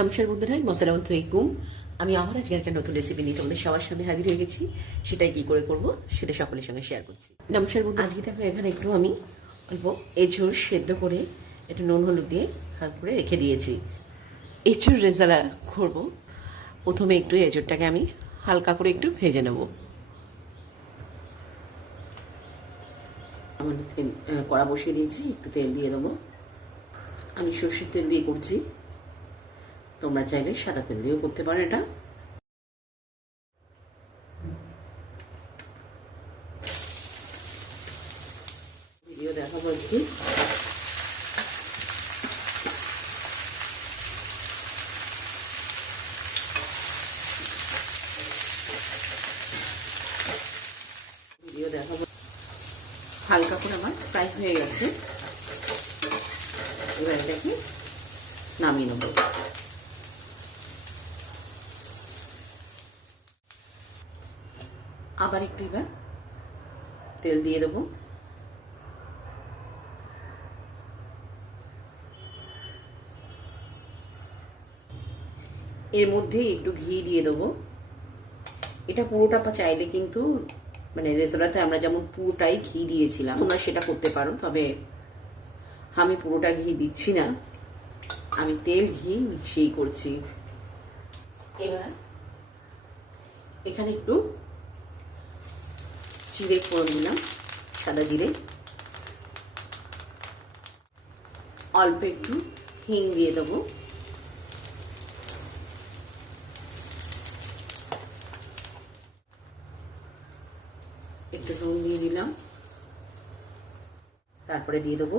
নমস্কার বন্ধুরা, মশালাম থইকুম। আমি আবার আজকে একটা নতুন রেসিপি নিয়ে তোমাদের সবার সামনে হাজির হয়ে গেছি। সেটাই কি করে করব সেটা সকলের সঙ্গে শেয়ার করছি। নমস্কার বন্ধু, আজকে দেখো এখানে একটু আমি অল্প এঁচড় সেদ্ধ করে একটু নুন হলুদ দিয়ে হালকা করে রেখে দিয়েছি। এঁচড় রেজালা করবো। প্রথমে একটু এঁচড়টাকে আমি হালকা করে একটু ভেজে নেব। আমার কড়া বসিয়ে দিয়েছি, একটু তেল দিয়ে দেবো। আমি সর্ষের তেল দিয়ে করছি, তোমরা চাইলে সাদা তেল দিয়েও করতে পারো। এটা ভিডিও দেখাবো আজকে। ভিডিও দেখাবো। হালকা করে আমার ফ্রাই হয়ে গেছে, এবার এটাকে নামিয়ে নেব। আবার একটু এবার তেল দিয়ে দেবো। এর মধ্যে একটু ঘি দিয়ে দেবো। এটা পুরোটা চাইলে কিন্তু মানে রেস্তোরাঁতে আমরা যেমন পুরোটাই ঘি দিয়েছিলাম, তোমরা সেটা করতে পারো, তবে আমি পুরোটা ঘি দিচ্ছি না, আমি তেল ঘি মিশিয়ে করছি। এবার এখানে একটু জিরে ফোড়ন দিলাম, সাদা জিরে, অল্প একটু হিং দিয়ে দেবো, একটু নুন দিয়ে দিলাম, তারপরে দিয়ে দেবো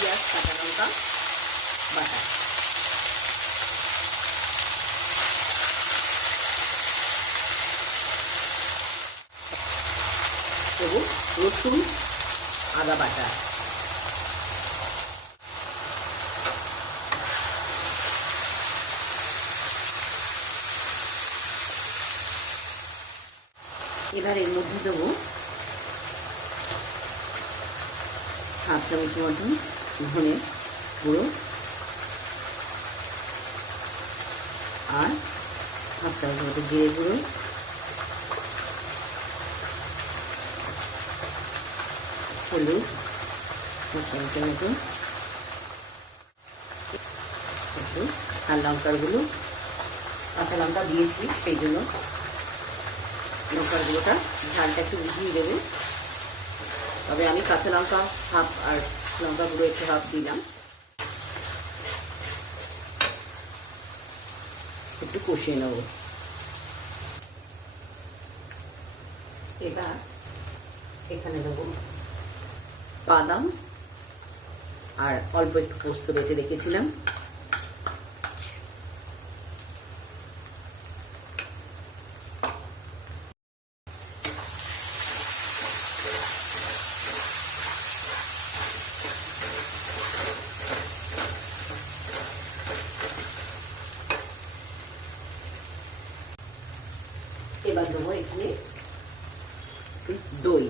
পেঁয়াজ কাঁচা লঙ্কা বাটা, দেবো রসুন আদা বাটা, এবার এর মধ্যে দেবো হাফ চামচের মতন ধনে গুঁড়ো আর হাফ চামচের মতো জিরে গুঁড়ো, হলুদ হাফ চামচের মতো, একটু আর লঙ্কার গুঁড়ো, কাঁচা লঙ্কা দিয়েছি সেই জন্য লঙ্কার গুঁড়োটা ঝালটা একটু বুঝিয়ে দেবে। তবে আমি কাঁচা লঙ্কা হাফ আর লঙ্কা গুঁড়ো একটু হাফ দিলাম। একটু কষিয়ে নেব। এবার এখানে দেবো বাদাম আর অল্প একটু পোস্ত বেটে রেখেছিলাম, এবার দেবো এখানে দই,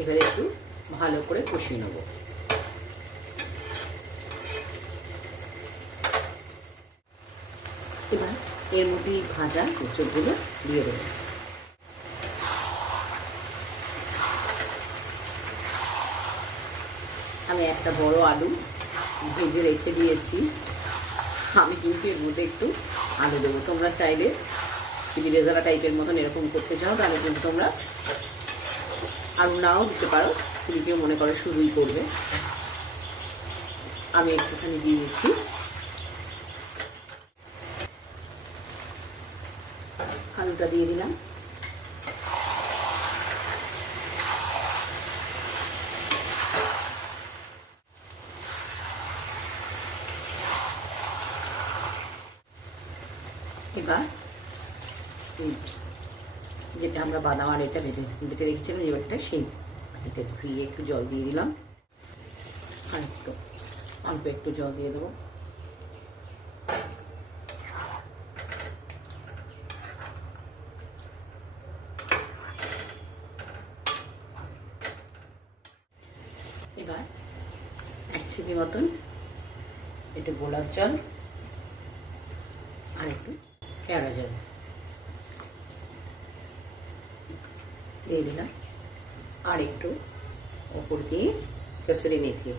এবারে একটু ভালো করে কষিয়ে নেব। এবার এর মধ্যে ভাজা এঁচড়গুলো দিয়ে দেবো। আমি একটা বড় আলু ভেজে রেখে দিয়েছি, আমি কিন্তু এর মধ্যে একটু আলু দেবো। তোমরা চাইলে যদি রেজালা টাইপের মতন এরকম করতে চাও তাহলে কিন্তু তোমরা আলু নাও দিতে পারো, যদি কেউ মনে করে শুরুই করবে। আমি একটুখানি দিয়েছি, আলুটা দিয়ে দিলাম। এবার যেটা আমরা বাদাম আর এটা বেটে রেখেছিলাম, এবারটা সেই ধুয়ে একটু জল দিয়ে দিলাম, আর একটু অল্প একটু জল দিয়ে দেবো। এবার 1 চিপি মতন একটু গোলাপ জল আর একটু কেওড়া জল দিয়ে দিলাম, আর একটু ওপর দিয়ে কসুরি মেথি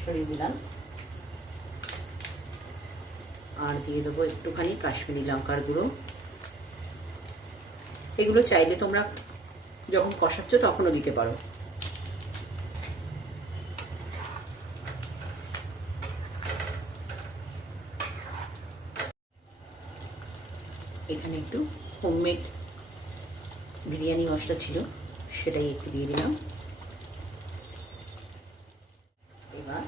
ছড়িয়ে দিলাম, আর দিয়ে দেবো একটুখানি কাশ্মীরি লঙ্কার গুঁড়ো। এগুলো চাইলে তোমরা যখন কষাচ্ছ তখনও দিতে পারো। এখানে একটু হোমমেড বিরিয়ানি মশলা ছিল, সেটাই একটু দিয়ে দিলাম। এবার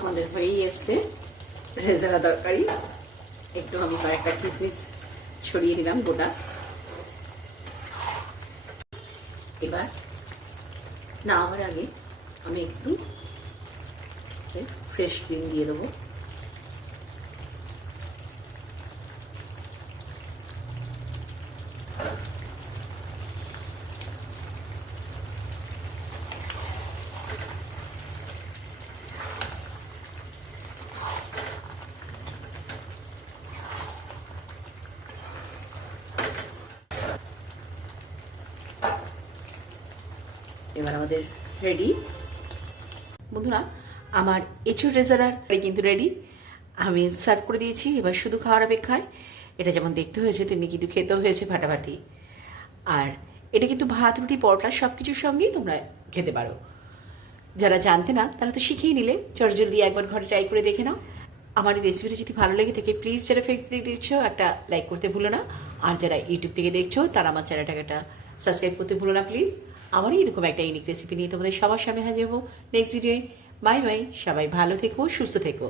আমাদের হয়েই এসছে রেজালা তরকারি। একটু আমি কয়েকটা কিশমিশ ছড়িয়ে দিলাম গোটা। এবার নামাবার আগে আমি একটু ফ্রেশ ক্রিম দিয়ে দেবো। এবার আমাদের রেডি। বন্ধুরা, আমার এঁচোড় রেজালার কিন্তু রেডি। আমি সার্ভ করে দিয়েছি, এবার শুধু খাওয়ার অপেক্ষায়। এটা যেমন দেখতে হয়েছে তেমনি কিন্তু খেতেও হয়েছে ফাটাফাটি। আর এটা কিন্তু ভাত, রুটি, পরোটা সব কিছুর সঙ্গেই তোমরা খেতে পারো। যারা জানতে না তারা তো শিখেই নিলে, চটজলদি একবার ঘরে ট্রাই করে দেখে নাও। আমার এই রেসিপিটা যদি ভালো লেগে থাকে প্লিজ যারা ফেসবুক থেকে দেখছো একটা লাইক করতে ভুলো না, আর যারা ইউটিউব থেকে দেখছো তারা আমার চ্যানেলটাকে একটা সাবস্ক্রাইব করতে ভুলো না প্লিজ। আমারই এরকম একটা ইউনিক রেসিপি নিয়ে তোমাদের সবার সামনে হাজির হবো নেক্সট ভিডিওয়ে। বাই বাই, সবাই ভালো থেকো, সুস্থ থেকো।